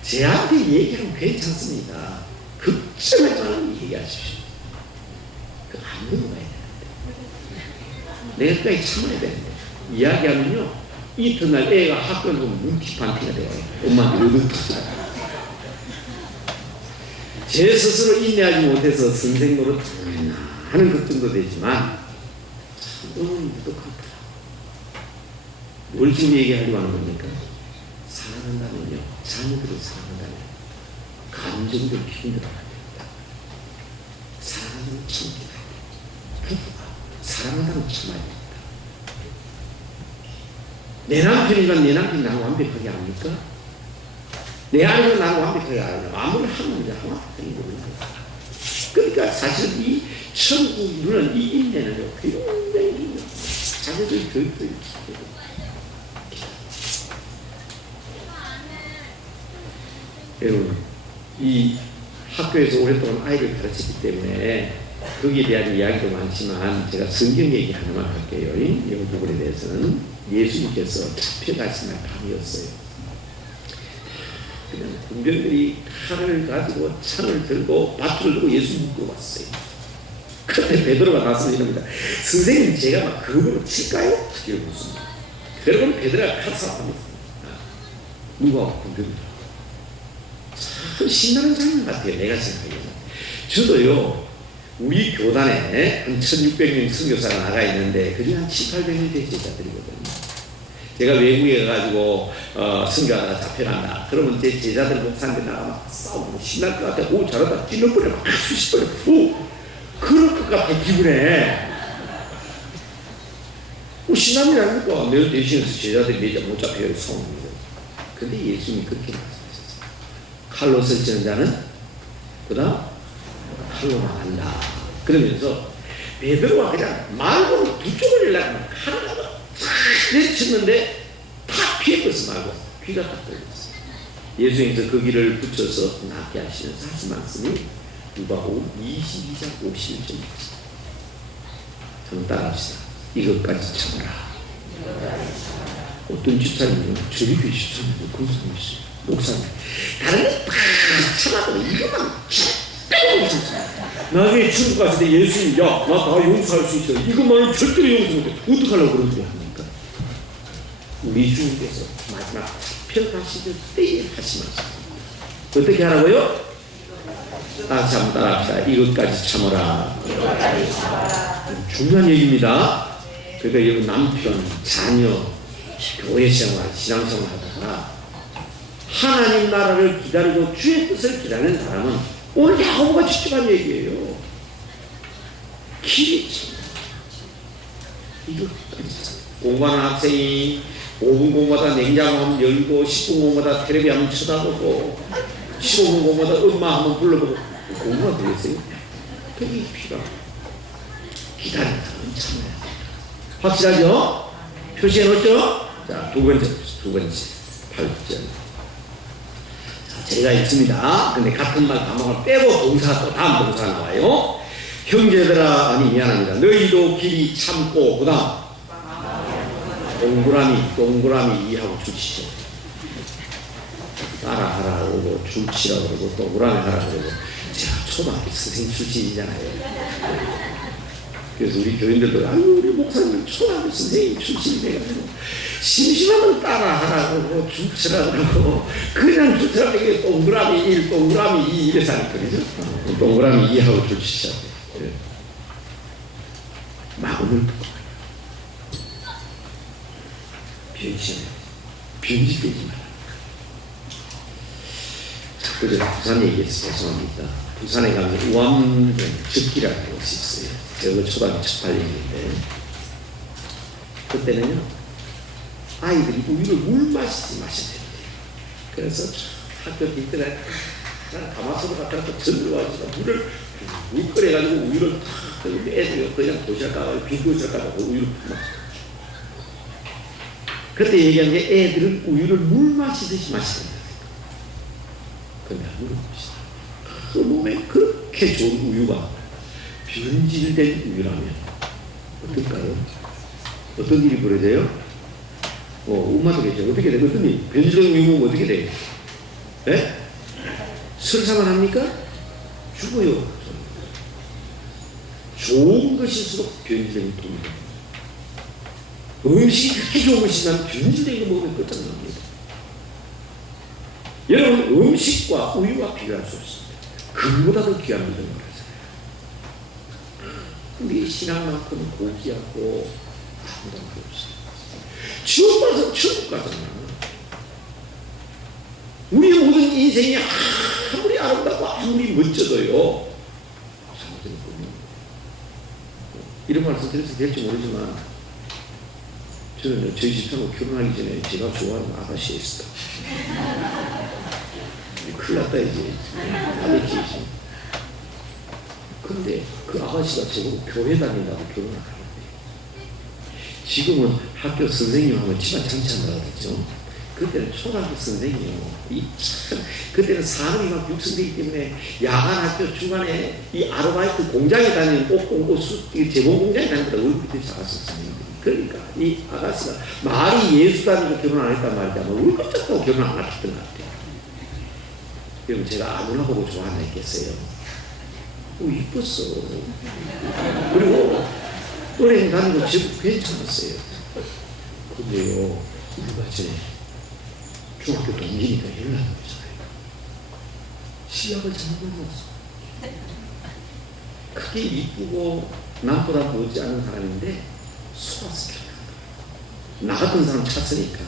제한테 얘기하면 괜찮습니다. 걱정하지 말고 얘기하십시오. 안 넘어가야 되는데. 내가 끝까지 참아야 되는데. 이야기하면요, 이튿날 애가 학교를 보면 문티판티가 돼요. 엄마한테 얻어터져요. 제 스스로 인내하지 못해서 선생 노릇 하는 것 정도 되지만 너무 무뚝하더라. 뭘 지금 얘기하려고 하는 겁니까? 사랑한다면요, 자녀들을 사랑한다면 감정들 힘들어야 됩니다. 사랑하는 참기다. 부부가 사랑한다면 참아야 됩니다. 내 남편이면 내 남편이 나를 완벽하게 압니까? 내 아내가 나를 완벽하게 알아요. 아무리 하면 이제 하나 되는 그러니까 사실 이 천국 이루는 이 인내는요, 굉장히 힘들어요. 자녀들 교육도 이렇게. 여러분, 이 학교에서 오랫동안 아이를 가르치기 때문에 거기에 대한 이야기도 많지만 제가 성경 얘기 하나만 할게요. 이 부분에 대해서는 예수님께서 잡혀가신 날 밤이었어요. 그냥 군병들이 칼을 가지고 창을 들고 밧줄을 들고 예수 묶고 왔어요. 그런데 베드로가 나서 이럽니다. 선생님, 제가 막 그거로 칠까요? 이렇게 묻습니다. 여러분, 베드로가 칼 쐈답니다. 누가 군병들? 참 신나는 장면 같아요. 내가 생각하기에는. 저도요, 우리 교단에 한 1600명 선교사가 나가 있는데 그중에 한 7, 800명 제자들이거든요. 제가 외국에 가가지고 선교하다가 잡혀간다. 그러면 제 제자들 목사님들 나가면 싸우고 신날 것 같아. 오, 잘한다. 찔러버려. 막 수십버려. 오, 그럴 것 같아. 기분에. 오, 신남이 아닙니까? 내 대신해서 제자들이 매자 못 잡혀요. 싸우는 거예요. 근데 예수님이 그렇게 말씀하셨어요. 칼로 설치는 자는 그다음 칼로 나간다. 그러면서 베드로가 그냥 말고는 두 쪽을 내려가면 칼을 탁 내쳤는데 탁 피해버렸어. 말고 귀가 딱 걸렸어. 예수님께서 그 길을 붙여서 낫게 하시는 사실 말씀이 누가복음 22장 51절입니다. 한번 따라합시다. 이것까지 참아라. 어떤 집사님은 저리 계시잖아요. 그런 사람이 있어요. 목사님. 다른 거 다 참아도 이것만 빼고 있었어요. 나중에 천국 갔을 때 예수님, 야, 나 다 용서할 수 있어. 이것만은 절대로 용서 못해. 어떡하려고 그런 소리 합니까? 우리 주님께서 마지막 잡혀가시던 때에 하신 말씀. 어떻게 하라고요? 참 따라합시다. 이것까지 참아라. 중요한 얘기입니다. 그러니까 여러분 남편, 자녀, 교회 생활, 신앙생활 하다가 하나님 나라를 기다리고 주의 뜻을 기다리는 사람은 오늘 야고보가 직접 한 얘기예요. 길이 이것까지 공부하는 학생이 5분 공부하다 냉장고 한번 열고 10분 공부하다 텔레비 한번 쳐다보고 15분 공부하다 엄마 한번 불러보고 공부가 되겠어요? 그게 필요하고 기다리는 사람은 참아야 돼요. 확실하죠? 표시해 놓죠? 자, 두 번째 8절. 제가 있습니다. 근데 같은 말 반복을 빼고 동사 또 다음 동사가 나와요. 형제들아, 아니 미안합니다. 너희도 길이 참고 그다음 동그라미 이하고 줄치죠. 따라하라 그러고 줄치라 그러고 동그라미 하라 그러고. 제가 초등학교 선생님 출신이잖아요. 그래서 우리 교인들도 아유 우리 목사님은 초등학교 선생님 출신이 돼가지고 심심하면 따라하라 그러고 줄치라 그러고 그냥 줄치라 이게 동그라미 1 동그라미 2 이래서 하니까요. 동그라미 2하고 줄치자. 마음을 변질되지 마라. 그래 부산 얘기해서 죄송합니다. 부산에 가면 우암 접기라는 곳이 있어요. 제가 초등학교 18년인데 그때는요 아이들이 우유를 물 마시지 마셔야 된대요. 그래서 학교 뒷뜰에 가마솥을 갖다가 전으로 가지고 물 끓여가지고 우유를 탁 애들이 그냥 도시락 가고 빈 도시락 가고 우유를 마시고 그때 얘기한 게 애들은 우유를 물 마시듯이 마셔야 된다. 근데 물어봅시다. 그 몸에 그렇게 좋은 우유가 변질된 우유라면 어떨까요? 어떤 일이 벌어져요? 엄마도 계죠. 어떻게 돼요? 어떤 일? 변질된 우유 먹으면 어떻게 돼요? 네? 설사만 합니까? 죽어요. 좋은 것일수록 변질된 우유. 음식이 그렇게 좋은 것이지만 변질된 거 먹으면 끝장납니다. 여러분, 음식과 우유와 비교할 수 없습니다. 그보다 더 귀한 믿음을 하잖아요. 우리 신앙만큼 고귀하고 아무도 없어요. 지옥 가서 천국 가잖아. 우리 모든 인생이 아무리 아름답고 아무리 멋져도요, 이런 말씀 드려서 될지 모르지만 저는 저희 집사람 결혼하기 전에 제가 좋아하는 아가씨가 있어. 큰일 났다 이제. 아베키지. 근데 그 아가씨가 저보고 교회 다닌다고 결혼을 하는데 지금은 학교 선생님하고 집안 장치한다고 그랬죠. 그때는 초등학교 선생이요. 그때는 산업이 막 육성되기 때문에 야간 학교 중간에 이 아르바이트 공장에 다니는 재봉 공장에 다니는 거다. 우리 그때 작았었습니다. 그러니까 이 아가씨가 말이 예수 다니고 결혼 안 했단 말이지 아마 우리 깜짝하고 결혼 안 하셨던 것 같아요. 그럼 제가 아무나 보고 좋아한다 했겠어요. 이뻤어. 그리고 은행 다니고 제법 괜찮았어요. 근데요, 우리가 전에 중학교 동기니까 연락을 하잖아요. 시약을 잘못 만났어. 크게 이쁘고 남보다 못지않은 사람인데 속았어. 나 같은 사람 찾으니까.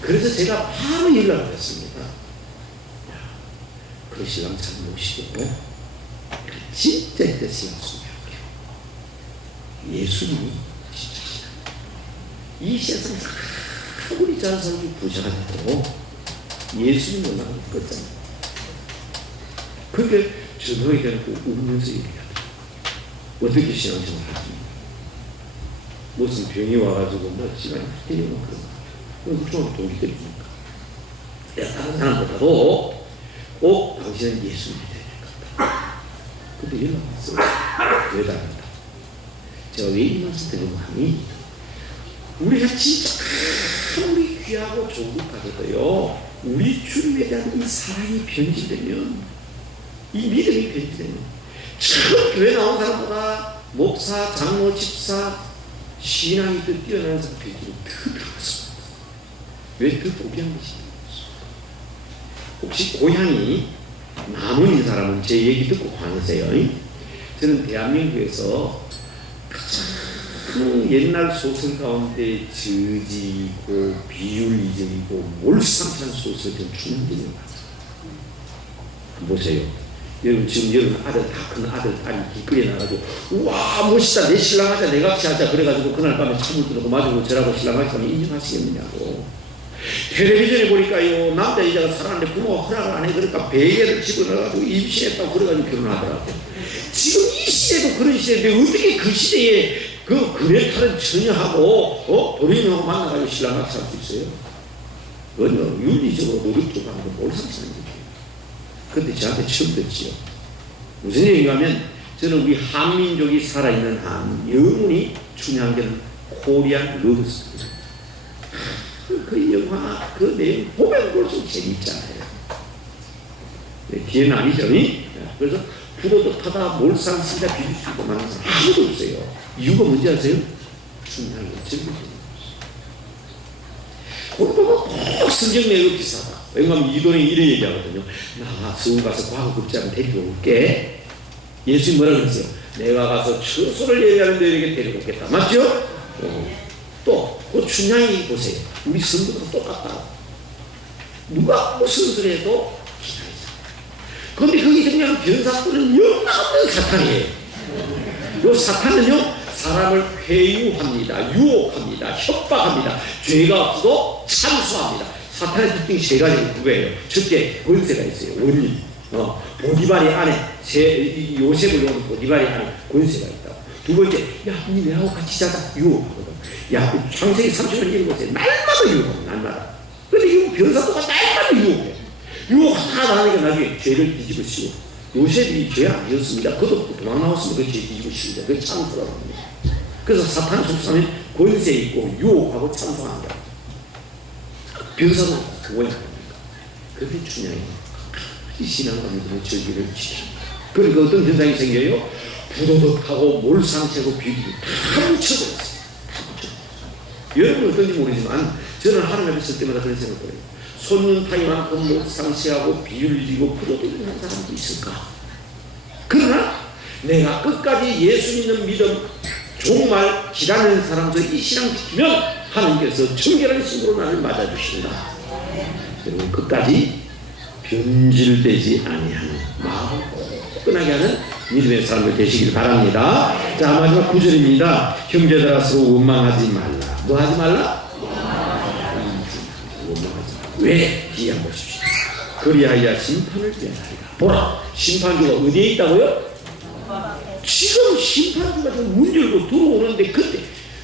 그래서 제가 바로 연락을 했습니다. 그 신랑 잘 모시고 진짜 이때 신랑 소개할게요. 예수님이 진짜 신랑. 이 세상에 아무리 잘 살고 부자가 돼도 예수님 만나면 끝잖아요. 그렇게 전화에 대놓고 울면서 얘기하더라고요. 어떻게 신앙생활 하지? 무슨 병이 와가지고 뭐 시간이 때리고 그런 거. 그건 중학교 동기들이니까. 다른 사람보다도 꼭 당신은 예수님이 돼야 될 것 같다. 근데 연락 왔어요. 왜 다른다? 제가 왜 이 말씀 드리는 하니 우리가 진짜 아무리 귀하고 좋은 것 같아도요, 우리 주님에 대한 이 사랑이 변질되면, 이 믿음이 변질되면, 참 교회 나온 사람보다 목사, 장로, 집사, 신앙이 더 뛰어난 사람 변질이 더 들어갔습니다. 왜 더 포기한 것입니까? 혹시 고향이 남원인 사람은 제 얘기 듣고 화내세요. 저는 대한민국에서 가장 옛날 소설 가운데 저지고 비윤리적이고 몰상한 소설 좀 충분히 봤어요. 보세요. 여러분 지금 여러분 아들 다 큰 아들 딸이 길거리에 나가지고 우와 멋있다 내 신랑 하자 내 같이 하자 그래가지고 그날 밤에 참을 들고 마주고 저라고 신랑 하시면 인정하시겠느냐고. 텔레비전에 보니까요 남자 여자가 살았는데 부모가 허락을 안 해. 그러니까 베개를 집어넣어가지고 임신했다고 그래가지고 결혼하더라고. 지금 이 시대도 그런 시대인데 어떻게 그 시대에 그 그레타를 처녀하고 도련님하고 만나가지고 신랑 같이 할 수 있어요? 그건요 윤리적으로 노력적으로 하는 건 몰상식한 얘기예요. 근데 저한테 처음 듣지요. 무슨 얘기가 하면 저는 우리 한민족이 살아있는 한 영원히 중요한 게 코리안 러브스토리. 그 영화 그 내용 보면 볼수록 재밌잖아요. 네, 뒤에는 아니죠. 그래서 부도도 타다 몰상 쓰다 비빌 수 있고 많은 사람 아무도 없어요. 이유가 뭔지 아세요? 중요한 게 즐기는 거예요. 꼭 성경 내용 비싸다. 왜냐하면 이돈이 이런 얘기하거든요. 나 서울 가서 과거 급제하면 데리고 올게. 예수님 뭐라 그랬어요? 내가 가서 처소를 예배하는 너에게 데리고 오겠다. 맞죠? 또 그 춘향이 보세요. 우리 성도도 똑같다. 누가 무슨 소리 해도 기다리자. 그런데 거기 등장하는 변사꾼은 영락없는 사탄이에요. 이 사탄은요 사람을 회유합니다. 유혹합니다. 협박합니다. 죄가 없어도 참수합니다. 사탄의 특징이 세 가지가 그거예요. 첫째 권세가 있어요. 원리. 보디발이 안에 요셉을 놓은 보디발이 안에 권세가 있다. 두 번째, 야, 니 내하고 같이 자자. 유혹하거든. 야, 창세기 30년 읽어보세요. 날마다 유혹해. 날마다. 근데 이 변사도가 날마다 유혹해. 유혹 하나 하니까 나중에 죄를 뒤집어 씌워. 요셉이 죄 아니었습니다. 그도 도망 나왔으면 그 죄 뒤집어 씌우자. 그게 참수라고 합니다. 그래서 사탄 속사는 권세 있고 유혹하고 참수한다. 변사도 그거야. 그게 중요해요. 이 신앙과 믿음의 절기를 지킵니다. 그러니까 어떤 현상이 생겨요? 부도덕하고 몰상치하고 비리고 다 묻혀버렸어요. 여러분 어떤지 모르지만 저는 하나님 앞에 설 때마다 그런 생각을 해요. 손눈타이만큼 몰상치하고 비율리고 부도덕한 사람도 있을까? 그러나 내가 끝까지 예수 믿는 믿음 정말 기다리는 사람들 이 신앙 지키면 하나님께서 청결한 신으로 나를 맞아주신다. 여러분 끝까지 변질되지 아니하는 마음을 끈하게 하는 믿음의 사람들 되시길 바랍니다. 자, 마지막 9절입니다. 형제들아 서로 원망하지 말라. 뭐 하지 말라? 원망하지 말라. 왜? 기한 보십시오. 그리하여 심판을 면하리라. 보라, 심판주가 어디에 있다고요? 지금 심판주가 문 열고 들어오는데 그때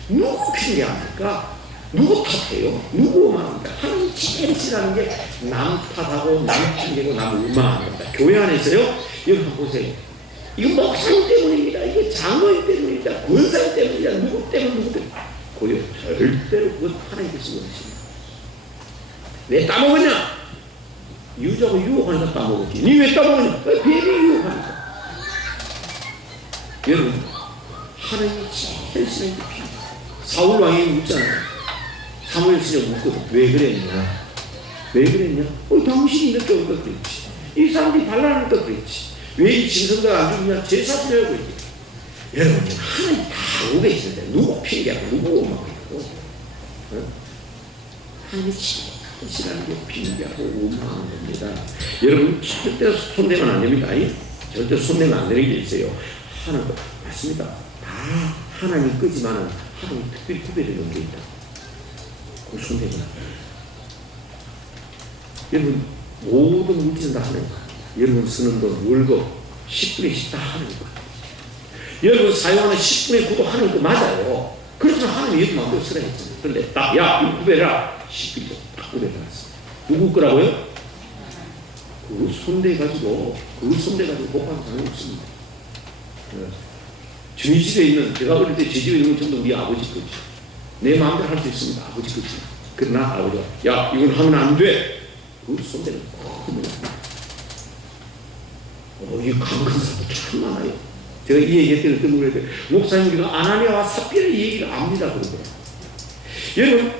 누구 핑계합니까? 누구 탓해요? 누구 원망합니까? 하나님 제일 싫어하는 게 남 탓하고 남 핑계고 남 원망하는 겁니다. 교회 안에서요, 여러분 한번 보세요. 이거 목사님 때문입니다. 이거 장로님 때문입니다. 권사님 때문입니다. 누구 때문에 고요. 절대로 그건 하나님께서 원하십니다. 왜 따먹었냐? 유자가 유혹하니까 따먹었지. 니 왜 따먹었냐? 왜 뱀이 유혹하니까. 여러분, 하나님이 제일 싫어하는 게 핑계. 사울 왕이 묻잖아요. 사무엘서에 묻거든. 왜 그랬냐? 왜 그랬냐? 당신이 늦게 오니까 그랬지. 이 사람들이 반란하니까 그랬지. 왜 이 짐승자가 안 죽냐? 제사 지내고 그랬지. 여러분, 하나님 다 알고 계시는데 누구 핑계하고 누구 원망하고 하나님이 제일 싫어하는 게 핑계하고 원망하는 겁니다. 여러분, 절대 손대면 안 됩니다. 절대 손대면 안 되는 게 있어요. 하나님, 맞습니다. 다 하나님 끄지만은 하나님 특별히 구별해놓은 게 있다. 그 손대면 안 돼요. 여러분, 모든 물질은 다 하나님 거예요. 여러분 쓰는 돈, 월급, 10분의 10 다 하나님 거예요. 여러분 사용하는 10분의 9도 하나님 거 맞아요. 그렇지만 하나님이 여기 마음대로 쓰라 했잖아요. 그런데 딱, 야, 이거 구별해라. 10분의 1딱 구별해놨어요. 누구 거라고요? 그거 손대가지고 복받는 사람이 없습니다. 저희 집에 있는, 제가 어릴 때 제 집에 있는 건 전부 우리 아버지 거지. 내 마음대로 할 수 있습니다. 아버지 거지. 그러나 아버지가, 야, 이건 하면 안 돼. 그 손대는 큰 이 강큰 사람도 참 많아요. 제가 이 얘기했을 때 그랬더니 목사님 우리가 아나니아와 삽비라의 얘기를 압니다. 그러더라고요. 여러분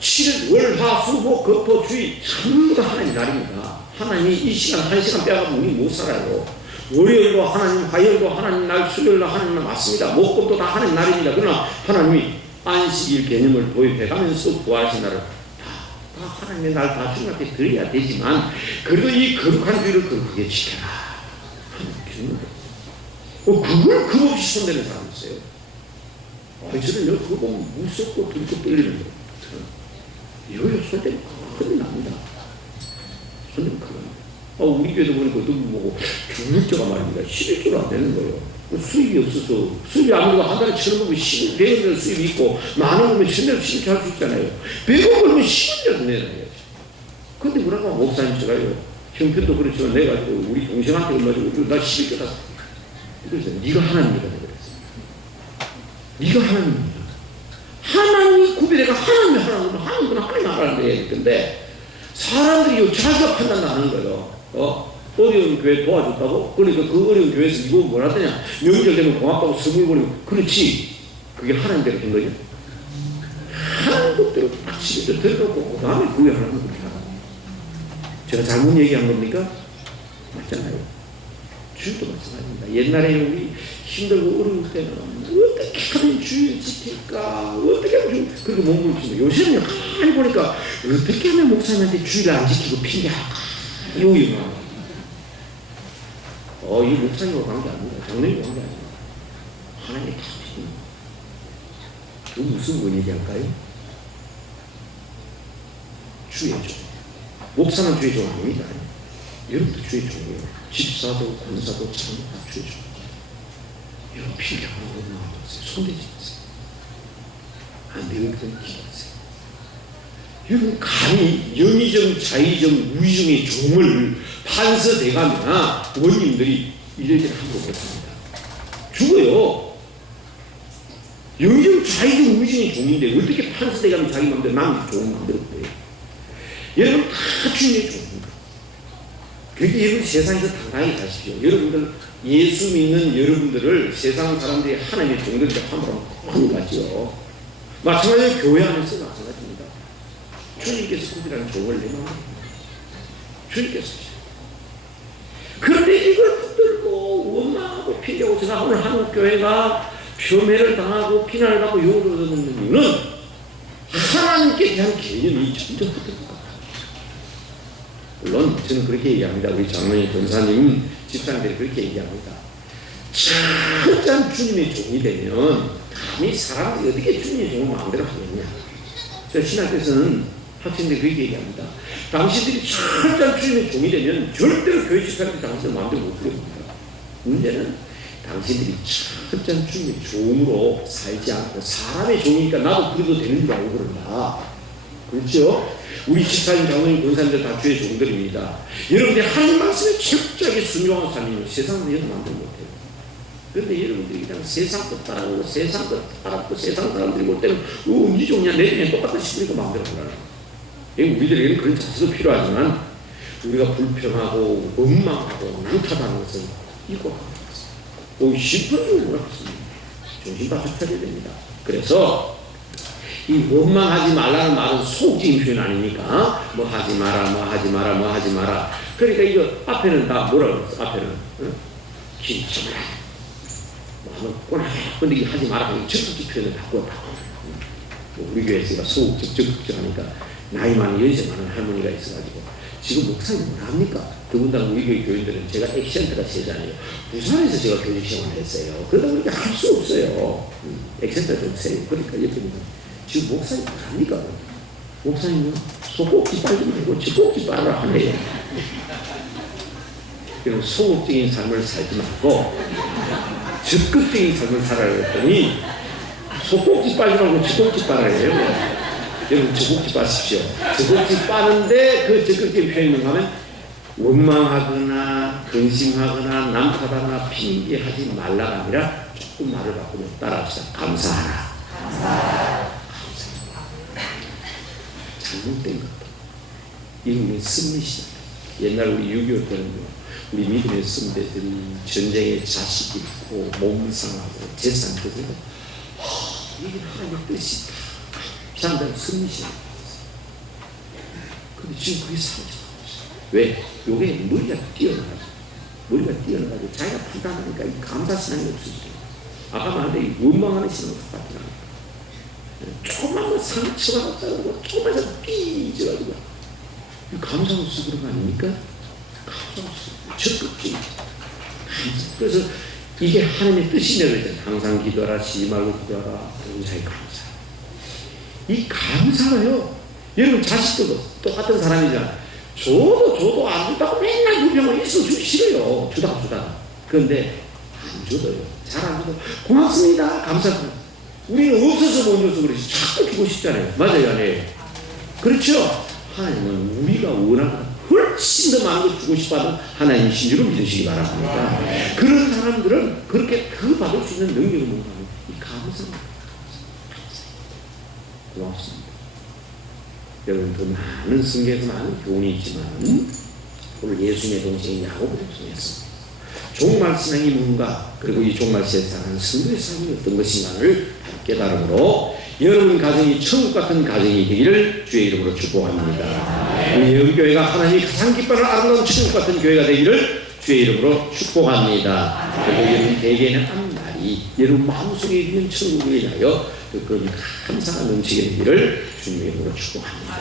7일 월화수목 금토주의 전부 다 하나님 날입니다. 하나님이 이 시간 한 시간 빼가면 우리 못 살아요. 월요일도 하나님, 화요일도 하나님 날, 수요일도 하나님 날 맞습니다. 목금도 다 하나님 날입니다. 그러나 하나님이 안식일 개념을 도입해가면서 부활하신 날을 다 하나님의 날 다 주님한테 드려야 되지만 그래도 이 거룩한 주의를 거룩하게 지켜라. 그걸 금없이 손대는 사람이 있어요. 저는 그거 보면 무섭고 들고 떨리는 거예요. 이거요 손대면 큰일 납니다. 손대면 큰일 납니다. 우리 교회도 보니까 누구 보고 중력자가 말입니다. 11조가 안 되는 거예요. 수입이 없어서 수입이 아무래도 한 달에 1,000원 벌면 100원 수입이 있고 만원 벌면 1,000원 11조 할 수 있잖아요. 100원 벌면 10원이라도 내놔야지. 근데 뭐라고 목사님 제가요. 형편도 그렇지만 내가 우리 동생한테 얼마 주고 나 11조 다 그래서 네가 하나님이다 그랬어. 네가 하나님이다. 하나님이 구별해가 하나님이 하나님은 하나님 하라는 해야 건데 사람들이 자기가 판단하는 거예요. 어려운 교회 도와줬다고? 그러니까 그 어려운 교회에서 이거 뭐라 하더냐? 명절 되면 고맙다고 선물 보내고 그렇지. 그게 하나님대로 된 거죠. 하나님 뜻대로 딱 집에서 들어놓고 그 다음에 구해 하나님 그렇게 하라. 제가 잘못 얘기한 겁니까? 맞잖아요. 주도 마찬가지입니다. 옛날에 우리 힘들고 어려울 때는 어떻게 하면 주일 지킬까? 어떻게 하면 그렇게 몸을 푸는 요새는 가만히 보니까 어떻게 하면 목사님한테 주일 안 지키고 핑계할까? 이거 이 목사님과 관계 아닙니다. 장로님과 관계 아닙니다. 하나님의 탓입니다. 그 무슨 뭐 얘기할까요? 주의 종. 목사는 주의 종 아닙니다. 여러분도 주의 종이에요. 집사도 권사도 장로 다 주의 종. 여러분 핑계하고 나와보세요. 손대지 마세요. 안 되거든 기도하세요. 여러분 감히 영의정, 자의정, 우의정의 종을 판서대가면 원님들이 이래저래 함부로 못합니다. 죽어요. 영의정, 자의정, 우의정의 종인데 어떻게 판서대가면 자기 마음대로 남의 좋은 마음대로 돼요. 여러분 다 주님의 종입니다. 그렇게 여러분 세상에서 당당히 가십시오. 여러분들 예수 믿는 여러분들을 세상 사람들이 하나님의 종들에게 함부로 많이 가죠. 마찬가지로 교회 안에서 마찬가지입니다. 주님께서 그들한 종을 내놓습니다. 주님께서. 그런데 이걸 붙들고 원망하고 피려고 제가 오늘 한국 교회가 표매를 당하고 비난을 받고 욕을 얻는 이유는 하나님께 대한 개념이 점점 붙들고 물론 저는 그렇게 얘기합니다. 우리 장로님, 권사님, 집사님들이 그렇게 얘기합니다. 철저한 주님의 종이 되면 감히 사람들이 어떻게 주님의 종을 마음대로 하겠냐. 저 신학교에서는 학생들이 그렇게 얘기합니다. 당신들이 철저한 주님의 종이 되면 절대로 교회 집사님들이 당신을 마음대로 못 부려봅니다. 문제는 당신들이 철저한 주님의 종으로 살지 않고 사람의 종이니까 나도 그래도 되는 줄 알고 그런다. 그렇죠? 우리 집사님, 장로님, 권사님들 다 주의 종들입니다. 여러분들이 하나님 말씀에 철저하게 순종하는 사람이면 세상은 여러분 만들지 못해요. 그런데 여러분들이 그냥 세상 것 따라오고 세상 것 따라오고 세상 사람들이 볼 때는 네 종이야 내 종이야 똑같다 싶으니까 마음대로 하라는 거예요. 우리들에게는 그런 자세도 필요하지만 우리가 불평하고 원망하고 못하다는 것은 이거 심판적으로 몰랐습니다. 정신 바짝 차려야 됩니다. 그래서 이 원망하지 말라는 말은 소극적인 표현 아닙니까? 뭐 하지 마라, 뭐 하지 마라, 뭐 하지 마라. 그러니까 이거 앞에는 다 뭐라 그랬어? 앞에는 긴장을 해. 마음을 꼬나게. 근데 이 하지 마라 하는 적극적 표현을 바꿨다. 우리 교회에서 적극적 하니까 나이 많은 연세 많은 할머니가 있어가지고 지금 목사님 뭐 합니까? 더군다나 우리 교회 교인들은 제가 액센트가 세잖아요. 부산에서 제가 교육 시험을 했어요. 그러다 보니까 할 수 없어요. 액센트가 좀 세요. 그러니까 옆에 보면 지금 목사님 뭐 합니까? 목사님은 소꼭지 빨지 말고 쥐꼭지 빨아라 하네요. 그럼 소극적인 삶을 살지 말고 적극적인 삶을 살아야 했더니 소꼭지 빨지 말고 쥐꼭지 빨아야 해요. 여러분 쥐꼭지 빠십시오. 쥐꼭지 빠는데 그 적극적인 표현을 하면 원망하거나 근심하거나 남 탓하거나 핑계하지 말라가 아니라 조금 말을 바꾸면 따라합시다. 감사하라. 감사하라. 잘못된 것도 이거 우리 승리시다. 옛날 우리 6.25 때는요 우리 믿음의 선배들이 전쟁에 자식 잃고 몸 상하고 재산 그대로 이게 하나님의 뜻이다. 사람들은 승리시다. 근데 지금 그게 사라져. 왜? 요게 머리가 뛰어나가지고 자기가 판단하니까 이 감사신앙이 없어지죠. 아까 말한 원망하는 신앙을 갖다 나니까 조금만 상처가 났다고 조금만 삐져가지고 감사 없어 그런 거 아닙니까? 감사 없어 적극적인 그래서 이게 하나님의 뜻이냐 그랬잖아요. 항상 기도하라, 쉬지 말고 기도하라, 동사에 감사. 이 감사가요 여러분 자식도 똑같은 사람이잖아. 줘도 안 준다고 맨날 유병을 있어주기 싫어요. 주다가 그런데 안 줘도요 잘 안 줘도 고맙습니다 감사합니다. 우리는 없어서 못 줘서 그러지 자꾸 주고 싶잖아요. 맞아요, 안 해요? 그렇죠? 하나님은 우리가 원하는 훨씬 더 많은 걸 주고 싶어하는 하나님이신 줄을 믿으시기 바랍니다. 그런 사람들은 그렇게 그 받을 수 있는 능력을 못 하는 이 감사합니다. 고맙습니다. 여러분 더 많은 성경에서 많은 교훈이 있지만 오늘 예수님의 동생인 야고보를 통해서 종말 신앙이 뭔가 그리고 이 종말 세상은 성도의 삶이 어떤 것인가를 깨달음으로 여러분 가정이 천국 같은 가정이 되기를 주의 이름으로 축복합니다. 우리 영교회가 하나님이 가장 기뻐하는 아름다운 천국 같은 교회가 되기를 주의 이름으로 축복합니다. 그리고 여러분 대개는 한 날이 여러분 마음속에 있는 천국을 위하여 그 감사가 넘치게 되기를 주님의 이름으로 축복합니다.